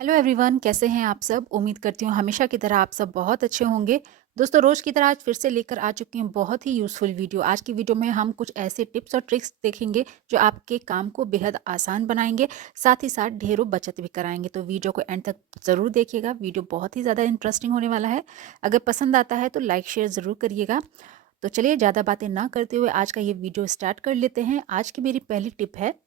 Hello everyone, कैसे हैं आप सब। उम्मीद करती हूँ हमेशा की तरह आप सब बहुत अच्छे होंगे। दोस्तों, रोज़ की तरह आज फिर से लेकर आ चुकी हूँ बहुत ही यूज़फुल वीडियो। आज की वीडियो में हम कुछ ऐसे टिप्स और ट्रिक्स देखेंगे जो आपके काम को बेहद आसान बनाएंगे, साथ ही साथ ढेरों बचत भी कराएंगे। तो वीडियो को एंड तक ज़रूर देखिएगा, वीडियो बहुत ही ज़्यादा इंटरेस्टिंग होने वाला है। अगर पसंद आता है तो लाइक शेयर ज़रूर करिएगा। तो चलिए ज़्यादा बातें ना करते हुए आज का ये वीडियो स्टार्ट कर लेते हैं। आज की मेरी पहली टिप है,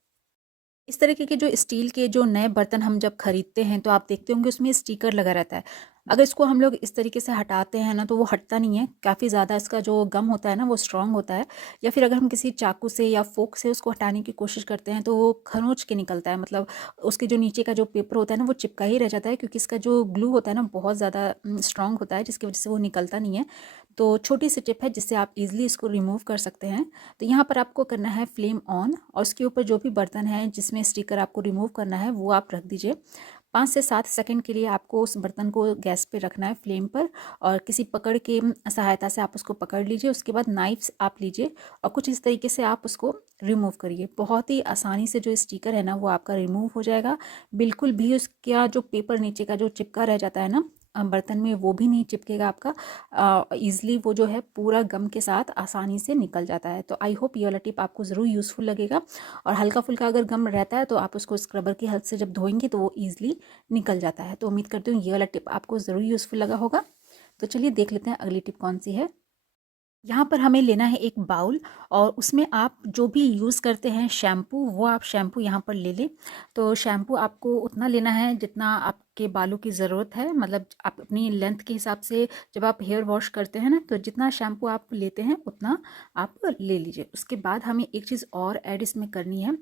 इस तरीके के जो स्टील के जो नए बर्तन हम जब खरीदते हैं तो आप देखते होंगे उसमें स्टिकर लगा रहता है। अगर इसको हम लोग इस तरीके से हटाते हैं ना तो वो हटता नहीं है, काफ़ी ज़्यादा इसका जो गम होता है ना वो स्ट्रांग होता है। या फिर अगर हम किसी चाकू से या फोक से उसको हटाने की कोशिश करते हैं तो वो खरोंच के निकलता है, मतलब उसके जो नीचे का जो पेपर होता है ना वो चिपका ही रह जाता है, क्योंकि इसका जो ग्लू होता है ना बहुत ज़्यादा स्ट्रांग होता है, जिसकी वजह से वो निकलता नहीं है। तो छोटी सी टिप है जिससे आप इजीली इसको रिमूव कर सकते हैं। तो यहाँ पर आपको करना है फ्लेम ऑन, और उसके ऊपर जो भी बर्तन है जिसमें स्टिकर आपको रिमूव करना है वो आप रख दीजिए। 5 से 7 सेकंड के लिए आपको उस बर्तन को गैस पे रखना है फ्लेम पर, और किसी पकड़ के सहायता से आप उसको पकड़ लीजिए। उसके बाद नाइफ आप लीजिए और कुछ इस तरीके से आप उसको रिमूव करिए। बहुत ही आसानी से जो स्टिकर है ना वो आपका रिमूव हो जाएगा। बिल्कुल भी उसका जो पेपर नीचे का जो चिपका रह जाता है ना बर्तन में, वो भी नहीं चिपकेगा आपका। ईज़िली वो जो है पूरा गम के साथ आसानी से निकल जाता है। तो आई होप ये वाला टिप आपको ज़रूर यूज़फुल लगेगा। और हल्का फुल्का अगर गम रहता है तो आप उसको स्क्रबर की हेल्प से जब धोएंगे तो वो ईज़िली निकल जाता है। तो उम्मीद करती हूँ ये वाला टिप आपको ज़रूर यूज़फुल लगा होगा। तो चलिए देख लेते हैं अगली टिप कौन सी है। यहाँ पर हमें लेना है एक बाउल, और उसमें आप जो भी यूज़ करते हैं शैम्पू, वो आप शैम्पू यहाँ पर ले लें। तो शैम्पू आपको उतना लेना है जितना आपके बालों की ज़रूरत है, मतलब आप अपनी लेंथ के हिसाब से जब आप हेयर वॉश करते हैं ना तो जितना शैम्पू आप लेते हैं उतना आप ले लीजिए। उसके बाद हमें एक चीज़ और ऐड इसमें करनी है,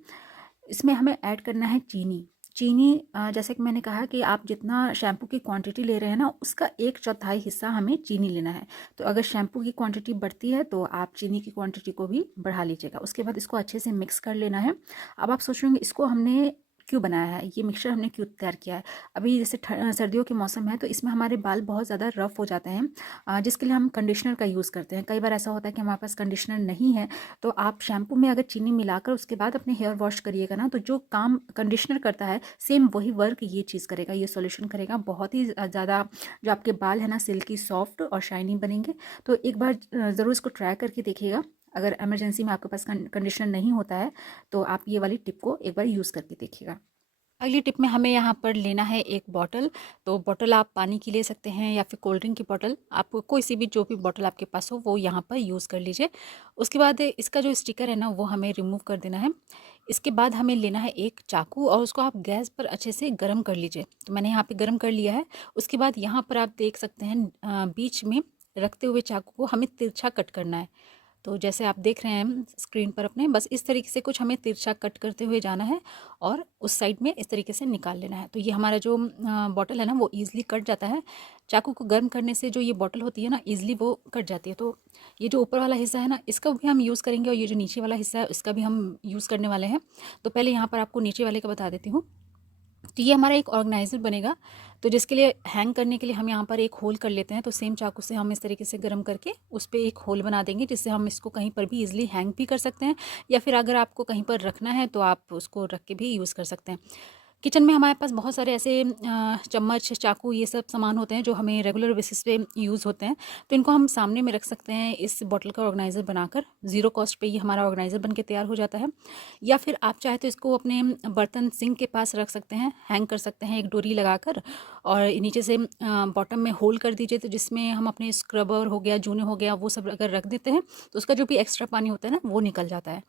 इसमें हमें ऐड करना है चीनी। चीनी जैसे कि मैंने कहा कि आप जितना शैम्पू की क्वांटिटी ले रहे हैं ना उसका 1/4 हिस्सा हमें चीनी लेना है। तो अगर शैम्पू की क्वांटिटी बढ़ती है तो आप चीनी की क्वांटिटी को भी बढ़ा लीजिएगा। उसके बाद इसको अच्छे से मिक्स कर लेना है। अब आप सोचेंगे इसको हमने क्यों बनाया है, ये मिक्सचर हमने क्यों तैयार किया है। अभी जैसे सर्दियों के मौसम है तो इसमें हमारे बाल बहुत ज़्यादा रफ हो जाते हैं, जिसके लिए हम कंडीशनर का यूज़ करते हैं। कई बार ऐसा होता है कि हमारे पास कंडीशनर नहीं है, तो आप शैम्पू में अगर चीनी मिलाकर उसके बाद अपने हेयर वॉश करिएगा ना तो जो काम कंडीशनर करता है सेम वही वर्क ये चीज़ करेगा, ये सॉल्यूशन करेगा। बहुत ही ज़्यादा जो आपके बाल है ना सिल्की सॉफ्ट और शाइनी बनेंगे। तो एक बार ज़रूर इसको ट्राई करके देखिएगा। अगर इमरजेंसी में आपके पास कंडीशनर नहीं होता है तो आप ये वाली टिप को एक बार यूज़ करके देखिएगा। अगली टिप में हमें यहाँ पर लेना है एक बॉटल। तो बॉटल आप पानी की ले सकते हैं या फिर कोल्ड ड्रिंक की बॉटल, आप कोई सी भी जो भी बॉटल आपके पास हो वो यहाँ पर यूज़ कर लीजिए। उसके बाद इसका जो स्टिकर है ना वो हमें रिमूव कर देना है। इसके बाद हमें लेना है एक चाकू, और उसको आप गैस पर अच्छे से गर्म कर लीजिए। तो मैंने यहाँ पे गर्म कर लिया है। उसके बाद यहाँ पर आप देख सकते हैं बीच में रखते हुए चाकू को हमें तिरछा कट करना है। तो जैसे आप देख रहे हैं स्क्रीन पर अपने, बस इस तरीके से कुछ हमें तिरछा कट करते हुए जाना है और उस साइड में इस तरीके से निकाल लेना है। तो ये हमारा जो बॉटल है ना वो ईज़िली कट जाता है। चाकू को गर्म करने से जो ये बॉटल होती है ना ईज़िली वो कट जाती है। तो ये जो ऊपर वाला हिस्सा है ना इसका भी हम यूज़ करेंगे, और ये जो नीचे वाला हिस्सा है इसका भी हम यूज़ करने वाले हैं। तो पहले यहाँ पर आपको नीचे वाले का बता देती हूँ। तो ये हमारा एक ऑर्गेनाइज़र बनेगा। तो जिसके लिए हैंग करने के लिए हम यहाँ पर एक होल कर लेते हैं। तो सेम चाकू से हम इस तरीके से गर्म करके उस पे एक होल बना देंगे, जिससे हम इसको कहीं पर भी ईज़िली हैंग भी कर सकते हैं, या फिर अगर आपको कहीं पर रखना है तो आप उसको रख के भी यूज़ कर सकते हैं। किचन में हमारे पास बहुत सारे ऐसे चम्मच, चाकू, ये सब सामान होते हैं जो हमें रेगुलर बेसिस पे यूज़ होते हैं। तो इनको हम सामने में रख सकते हैं इस बॉटल का ऑर्गेनाइज़र बनाकर। ज़ीरो कॉस्ट पे ये हमारा ऑर्गेनाइज़र बन के तैयार हो जाता है। या फिर आप चाहे तो इसको अपने बर्तन सिंक के पास रख सकते हैं, हैंग कर सकते हैं एक डोरी लगाकर, और नीचे से बॉटम में होल कर दीजिए। तो जिसमें हम अपने स्क्रबर हो गया, जूने हो गया, वो सब अगर रख देते हैं तो उसका जो भी एक्स्ट्रा पानी होता है ना वो निकल जाता है।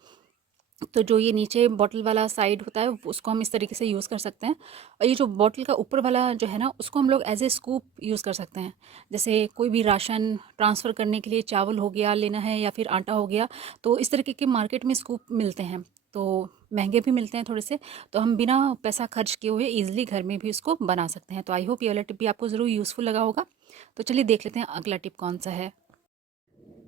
तो जो ये नीचे बॉटल वाला साइड होता है उसको हम इस तरीके से यूज़ कर सकते हैं। और ये जो बॉटल का ऊपर वाला जो है ना उसको हम लोग एज ए स्कूप यूज़ कर सकते हैं। जैसे कोई भी राशन ट्रांसफ़र करने के लिए चावल हो गया लेना है या फिर आटा हो गया, तो इस तरीके के मार्केट में स्कूप मिलते हैं। तो महंगे भी मिलते हैं थोड़े से, तो हम बिना पैसा खर्च किए हुए ईज़िली घर में भी उसको बना सकते हैं। तो आई होप ये वाला टिप भी आपको ज़रूर यूज़फुल लगा होगा। तो चलिए देख लेते हैं अगला टिप कौन सा है।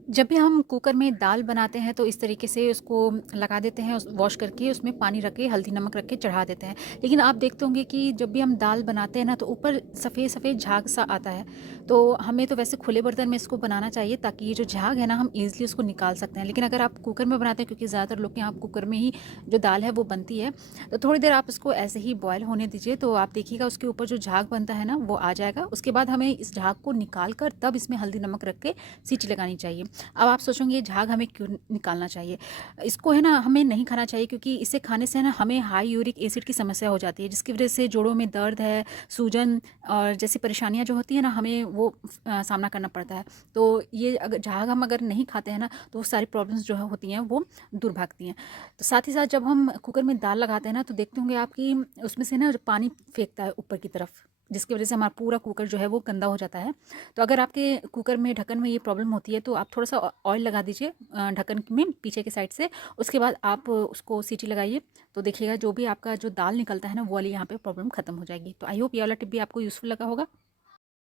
जब भी हम कुकर में दाल बनाते हैं तो इस तरीके से उसको लगा देते हैं, उस वॉश करके उसमें पानी रख के हल्दी नमक रख के चढ़ा देते हैं। लेकिन आप देखते होंगे कि जब भी हम दाल बनाते हैं ना तो ऊपर सफ़ेद सफ़ेद झाग सा आता है। तो हमें तो वैसे खुले बर्तन में इसको बनाना चाहिए ताकि ये जो झाग है ना हम ईज़िली उसको निकाल सकते हैं। लेकिन अगर आप कुकर में बनाते हैं, क्योंकि ज़्यादातर लोग के यहाँ कुकर में ही जो दाल है वो बनती है, तो थोड़ी देर आप इसको ऐसे ही बॉयल होने दीजिए। तो आप देखिएगा उसके ऊपर जो झाग बनता है ना वो आ जाएगा। उसके बाद हमें इस झाग को निकाल कर तब इसमें हल्दी नमक रख के सीटी लगानी चाहिए। अब आप सोचोगे ये झाग हमें क्यों निकालना चाहिए? इसको है ना हमें नहीं खाना चाहिए, क्योंकि इसे खाने से है ना हमें हाई यूरिक एसिड की समस्या हो जाती है, जिसकी वजह से जोड़ों में दर्द है, सूजन और जैसी परेशानियाँ जो होती है ना हमें वो सामना करना पड़ता है। तो ये अगर झाग हम अगर नहीं खाते हैं ना तो वो सारी प्रॉब्लम्स जो है होती हैं वो दूर भागती हैं। तो साथ ही साथ जब हम कुकर में दाल लगाते हैं ना तो देखते होंगे आप कि उसमें से ना जो पानी फेंकता है ऊपर की तरफ, जिसकी वजह से हमारा पूरा कुकर जो है वो गंदा हो जाता है। तो अगर आपके कुकर में ढक्कन में ये प्रॉब्लम होती है तो आप थोड़ा सा ऑयल लगा दीजिए ढक्कन में पीछे की साइड से। उसके बाद आप उसको सीटी लगाइए, तो देखिएगा जो भी आपका जो दाल निकलता है ना वो वाली यहाँ पे प्रॉब्लम खत्म हो जाएगी। तो आई होप ये वाला टिप भी आपको यूज़फुल लगा होगा।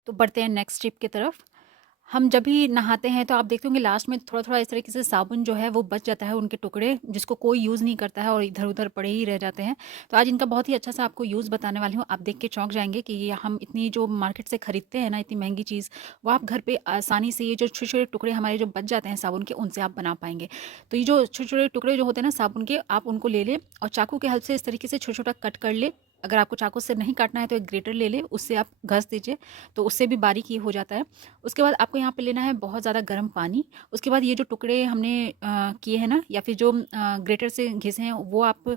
तो बढ़ते हैं नेक्स्ट टिप की तरफ। हम जब भी नहाते हैं तो आप देखते होंगे लास्ट में थोड़ा-थोड़ा इस तरीके से साबुन जो है वो बच जाता है, उनके टुकड़े जिसको कोई यूज़ नहीं करता है और इधर-उधर पड़े ही रह जाते हैं। तो आज इनका बहुत ही अच्छा-सा आपको यूज़ बताने वाली हूँ। आप देख के चौंक जाएँगे कि ये हम इतनी जो मार्केट से खरीदते हैं ना इतनी महँगी चीज़, वो आप घर पे आसानी से ये जो छोटे-छोटे टुकड़े हमारे जो बच जाते हैं साबुन के, उनसे आप बना पाएँगे। तो ये जो छोटे-छोटे टुकड़े जो होते हैं ना साबुन के, आप उनको ले लें और चाकू के हेल्प से इस तरीके से छोटा-छोटा कट कर लें। अगर आपको चाकू से नहीं काटना है तो एक ग्रेटर ले लें, उससे आप घस दीजिए, तो उससे भी बारीक ये हो जाता है। उसके बाद आपको यहाँ पे लेना है बहुत ज़्यादा गर्म पानी। उसके बाद ये जो टुकड़े हमने किए हैं ना या फिर जो ग्रेटर से घिसे हैं वो आप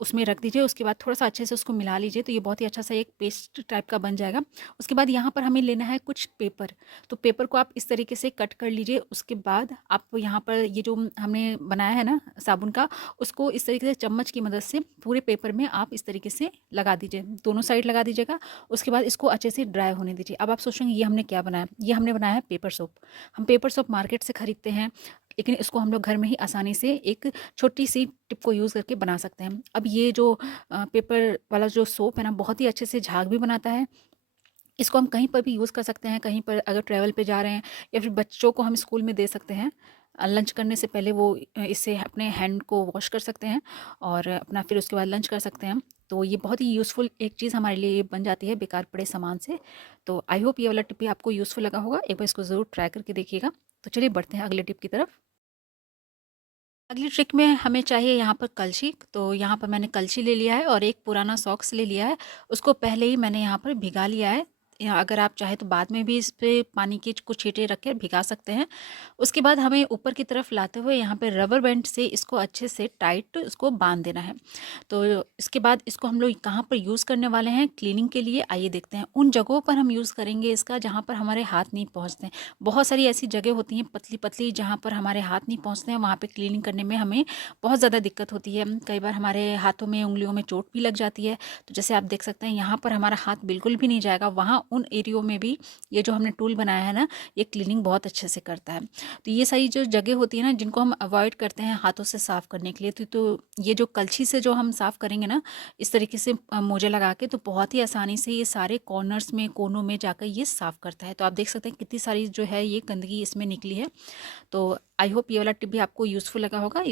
उसमें रख दीजिए। उसके बाद थोड़ा-सा अच्छे से उसको मिला लीजिए, तो ये बहुत ही अच्छा-सा एक पेस्ट टाइप का बन जाएगा। उसके बाद यहाँ पर हमें लेना है कुछ पेपर, तो पेपर को आप इस तरीके से कट कर लीजिए। उसके बाद आप यहाँ पर ये जो हमने बनाया है ना साबुन का, उसको इस तरीके से चम्मच की मदद से पूरे पेपर में आप इस तरीके से लगा दीजिए, दोनों साइड लगा दीजिएगा। उसके बाद इसको अच्छे से ड्राई होने दीजिए। अब आप सोचेंगे ये हमने क्या बनाया? ये हमने बनाया है पेपर सोप। हम पेपर सोप मार्केट से खरीदते हैं, लेकिन इसको हम लोग घर में ही आसानी से एक छोटी-सी टिप को यूज़ करके बना सकते हैं। अब ये जो पेपर वाला जो सोप है ना बहुत ही अच्छे से झाग भी बनाता है। इसको हम कहीं पर भी यूज़ कर सकते हैं, कहीं पर अगर ट्रैवल पे जा रहे हैं या फिर बच्चों को हम स्कूल में दे सकते हैं। लंच करने से पहले वो इससे अपने हैंड को वॉश कर सकते हैं और अपना फिर उसके बाद लंच कर सकते हैं। तो ये बहुत ही यूज़फुल एक चीज़ हमारे लिए बन जाती है बेकार पड़े सामान से। तो आई होप ये वाला टिप भी आपको यूज़फुल लगा होगा। एक बार इसको ज़रूर ट्राई करके देखिएगा। तो चलिए बढ़ते हैं अगले टिप की तरफ। अगली ट्रिक में हमें चाहिए यहाँ पर कलछी। तो यहाँ पर मैंने कलछी ले लिया है और एक पुराना सॉक्स ले लिया है। उसको पहले ही मैंने यहाँ पर भिगा लिया है। या अगर आप चाहें तो बाद में भी इस पे पानी के कुछ छींटे रख के भिगा सकते हैं। उसके बाद हमें ऊपर की तरफ लाते हुए यहाँ पे रबर बैंड से इसको अच्छे से टाइट उसको बांध देना है। तो इसके बाद इसको हम लोग कहाँ पर यूज़ करने वाले हैं क्लीनिंग के लिए, आइए देखते हैं। उन जगहों पर हम यूज़ करेंगे इसका जहाँ पर हमारे हाथ नहीं पहुँचते हैं। बहुत सारी ऐसी जगह होती हैं पतली-पतली जहाँ पर हमारे हाथ नहीं पहुँचते हैं, वहाँ पे क्लीनिंग करने में हमें बहुत ज़्यादा दिक्कत होती है। कई बार हमारे हाथों में, उँगलियों में चोट भी लग जाती है। तो जैसे आप देख सकते हैं यहाँ पर हमारा हाथ बिल्कुल भी नहीं जाएगा, वहाँ उन एरियो में भी ये जो हमने टूल बनाया है ना, ये क्लीनिंग बहुत अच्छे से करता है। तो ये सारी जो जगह होती है ना जिनको हम अवॉइड करते हैं हाथों से साफ़ करने के लिए, तो ये जो कलछी से जो हम साफ़ करेंगे ना इस तरीके से मोजा लगा के, तो बहुत ही आसानी से ये सारे कॉर्नर्स में, कोनों में जाकर ये साफ़ करता है। तो आप देख सकते हैं कितनी सारी जो है ये गंदगी इसमें निकली है। तो आई होप ये वाला टिप भी आपको यूज़फुल लगा होगा।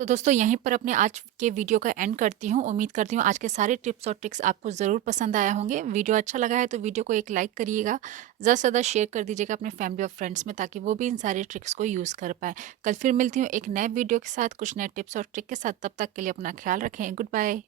तो दोस्तों यहीं पर अपने आज के वीडियो का एंड करती हूँ। उम्मीद करती हूँ आज के सारे टिप्स और ट्रिक्स आपको ज़रूर पसंद आया होंगे। वीडियो अच्छा लगा है तो वीडियो को एक लाइक करिएगा, ज़्यादा से ज़्यादा शेयर कर दीजिएगा अपने फैमिली और फ्रेंड्स में, ताकि वो भी इन सारे ट्रिक्स को यूज़ कर पाएँ। कल फिर मिलती हूँ एक नए वीडियो के साथ, कुछ नए टिप्स और ट्रिक के साथ। तब तक के लिए अपना ख्याल रखें। Good bye.